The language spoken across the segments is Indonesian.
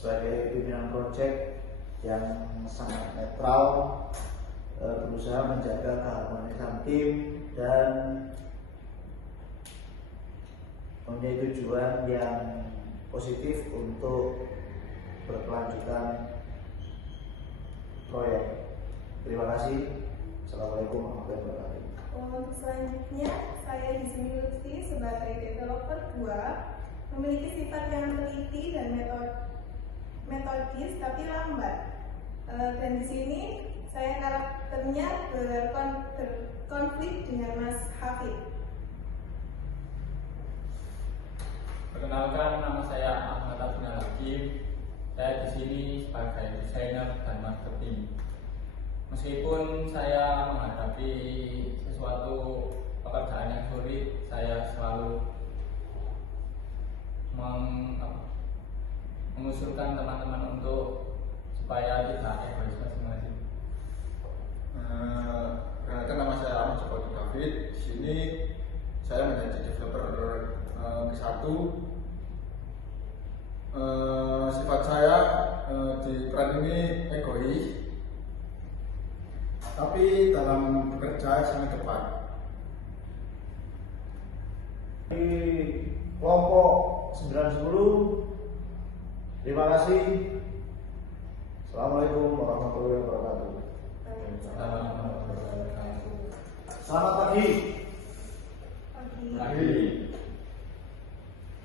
sebagai pimpinan proyek yang sangat netral, berusaha menjaga keharmonisan tim dan mempunyai tujuan yang positif untuk berkelanjutan proyek. Terima kasih. Assalamualaikum warahmatullahi wabarakatuh. Untuk selanjutnya, saya di sini Lutfi sebagai developer 2 memiliki sifat yang teliti dan metodis tapi lambat. Dan di sini saya karakternya berkonflik dengan Mas Hafid. Perkenalkan, nama saya Ahmad Abdul Hakim. Saya di sini sebagai desainer dan marketing. Meskipun saya menghadapi sesuatu pekerjaan yang sulit, saya selalu mengusulkan teman-teman untuk supaya tidak egois masing-masing. Perkenalkan, nama saya Ahmad Abdul David. Di sini saya menjadi developer ke-1. Sifat saya di peran ini egois, tapi dalam bekerja sangat cepat. Di kelompok 910, terima kasih. Assalamualaikum warahmatullahi wabarakatuh. Selamat pagi.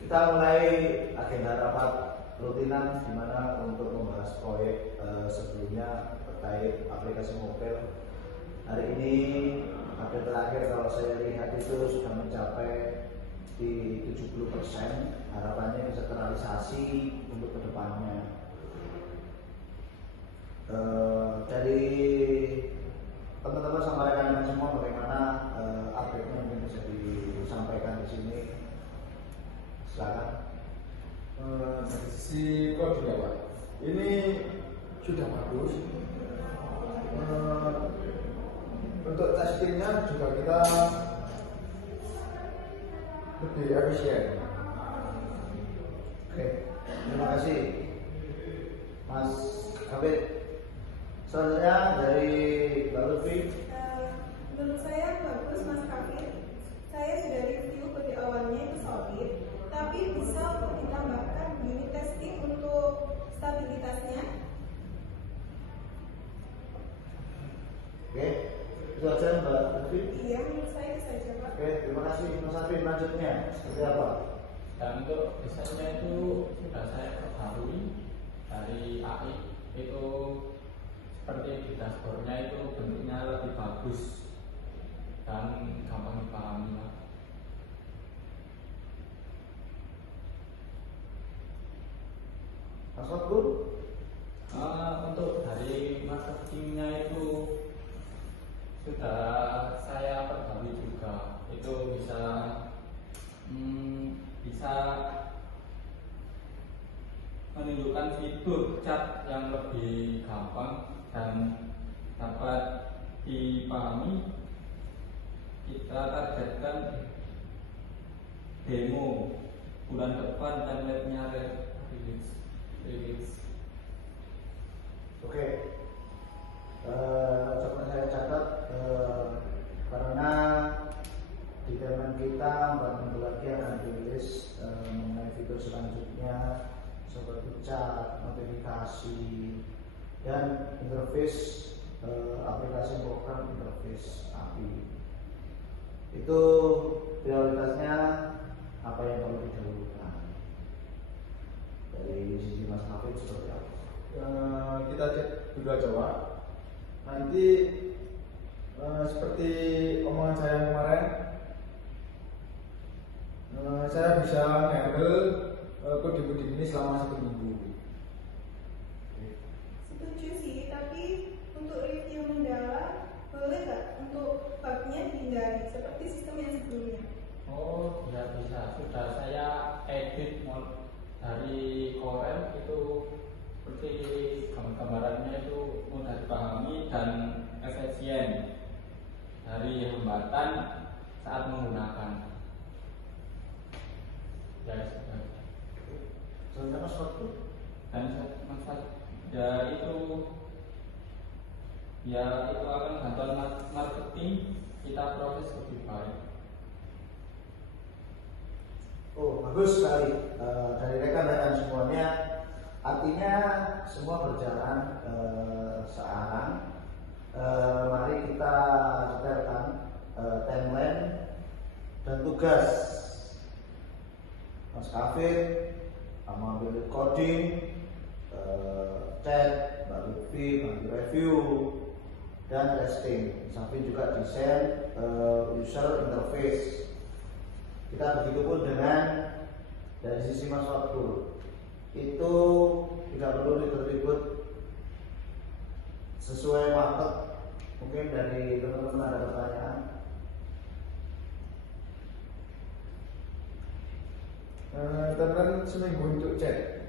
Kita mulai agenda rapat rutinan di mana untuk membahas proyek sebelumnya terkait aplikasi mobile. Hari ini update terakhir kalau saya lihat itu sudah mencapai di 70%. Harapannya bisa terrealisasi untuk kedepannya. Dari teman-teman sama rekan-rekan semua, bagaimana update-nya mungkin bisa disampaikan di sini. Silakan. Dari sisi kode ya Pak, ini sudah bagus. Untuk testingnya juga kita lebih efisien. Oke, terima kasih Mas Kabit. Selanjutnya dari Mbak Lutfi. Menurut saya bagus Mas Hafid. Saya sudah review kode awalnya itu solid, tapi bisa untuk ditambahkan unit testing untuk stabilitasnya. Oke, itu aja Mbak Lutfi. Iya, menurut saya itu saja Pak. Oke, terima kasih Mas Afif. Lanjutnya seperti apa? Dan untuk desainnya itu sudah saya perbarui dari AI, itu seperti di dashboardnya itu bentuknya lebih bagus dan gampang dipahami. Mas Fatul? Untuk dari marketingnya itu sudah saya perbarui juga, itu bisa menunjukkan fitur chat yang lebih gampang dan dapat dipahami. Kita targetkan demo bulan depan, template-nya rilis. Oke, coba saya catat karena di teman kita 4 minggu lagi akan dirilis mengenai fitur selanjutnya seperti chat, notifikasi, dan interface aplikasi program interface API. Itu prioritasnya apa yang perlu didahulukan dari sisi Mas Hafid seperti apa? Kita cek dulu aja Pak. Nanti seperti omongan saya kemarin, saya bisa handle kode-kode ini selama 1 minggu. Setuju sih, tapi untuk review mendalam boleh nggak untuk bugnya dihindari seperti sistem yang sebelumnya? Oh, ya bisa. Sudah saya edit dari Corel itu seperti gambarannya itu mudah dipahami dan efisien dari hambatan saat menggunakan. Ya, sudah. Selanjutnya Mas Fatul. dan itu akan bantuan marketing kita proses lebih baik. Oh, bagus sekali. Dari rekan-rekan semuanya, artinya semua berjalan searah. Mari kita detailkan timeline dan tugas Mas Kafir, mengambil coding, chat, Mbak Lutfi, bantu review, dan testing. Sampai juga desain user interface. Kita begitu pun dengan dari sisi Mas Abdul, itu tidak perlu ribet-ribet, sesuai market. Mungkin dari teman-teman ada pertanyaan. Teman seminggu untuk cek.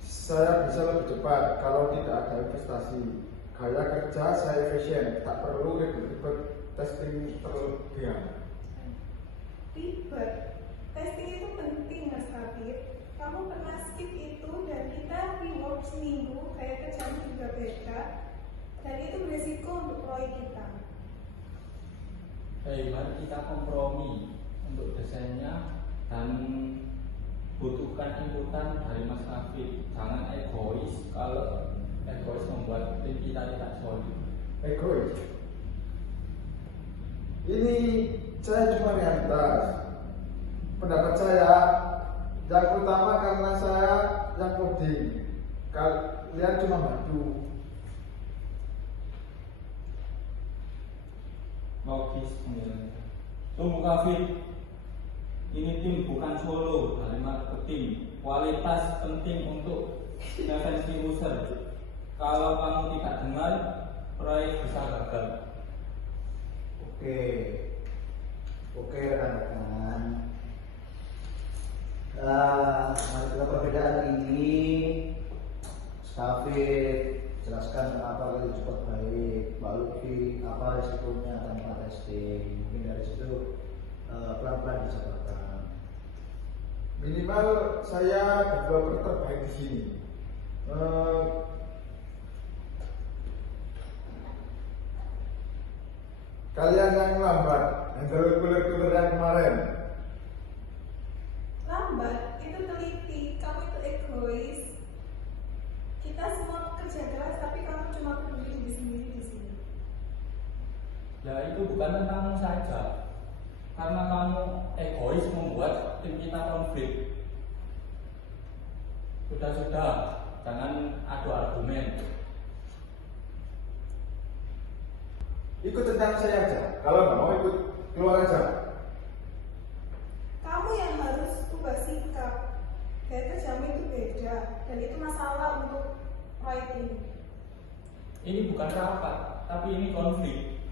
Saya bisa lebih cepat kalau tidak ada investasi. Gaya kerja saya efisien, tak perlu ribet-ribet testing terlebihan. Ribet. Testing itu penting, Mas Kafir. Kamu pernah skip itu dan kita reward seminggu, kayak kerjaan juga beda. Dan itu beresiko untuk proyek kita. Baik, mari kita kompromi untuk desainnya dan butuhkan inputan dari Mas Kafir. Jangan egois. Kalau egois membuat tim kita tidak solid. Egois. Ini saya cuma nyantas. Pendapat saya yang utama karena saya yang coding. Kalian cuma bantu. Logis penjelasannya. Tunggu Kafir. Ini tim bukan solo dari marketing. Kualitas penting untuk referensi user. Kalau kamu tidak dengar, proyek bisa gagal. Oke rekan-rekan. Mari kita perbedaan ini, Kafir jelaskan kenapa kali cepat baik, Mbak Lutfi apa resikonya tanpa testing. Mungkin dari situ pelan-pelan disampaikan. Minimal saya developer terbaik di sini. Kalian yang lambat, handle kuler-kuler yang kemarin. Lambat, itu teliti, kamu itu egois. Kita semua kerja keras, tapi kamu cuma peduli diri sendiri di sini. Ya itu bukan tentangmu saja. Karena kamu egois membuat tim kita konflik. Sudah, jangan adu argumen. Ikut tentang saya aja. Kalau nggak mau ikut, keluar aja. Kamu yang harus ubah sikap. Gaya kerjamu itu beda, dan itu masalah untuk proyek ini. Ini bukan rapat, tapi ini konflik.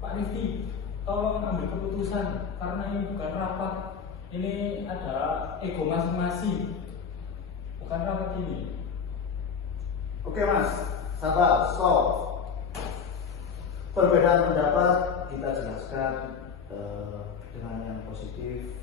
Pak Rifki, tolong ambil keputusan karena ini bukan rapat. Ini adalah ego masing-masing, bukan rapat ini. Oke Mas, sabar, stop. Perbedaan pendapat kita jelaskan dengan yang positif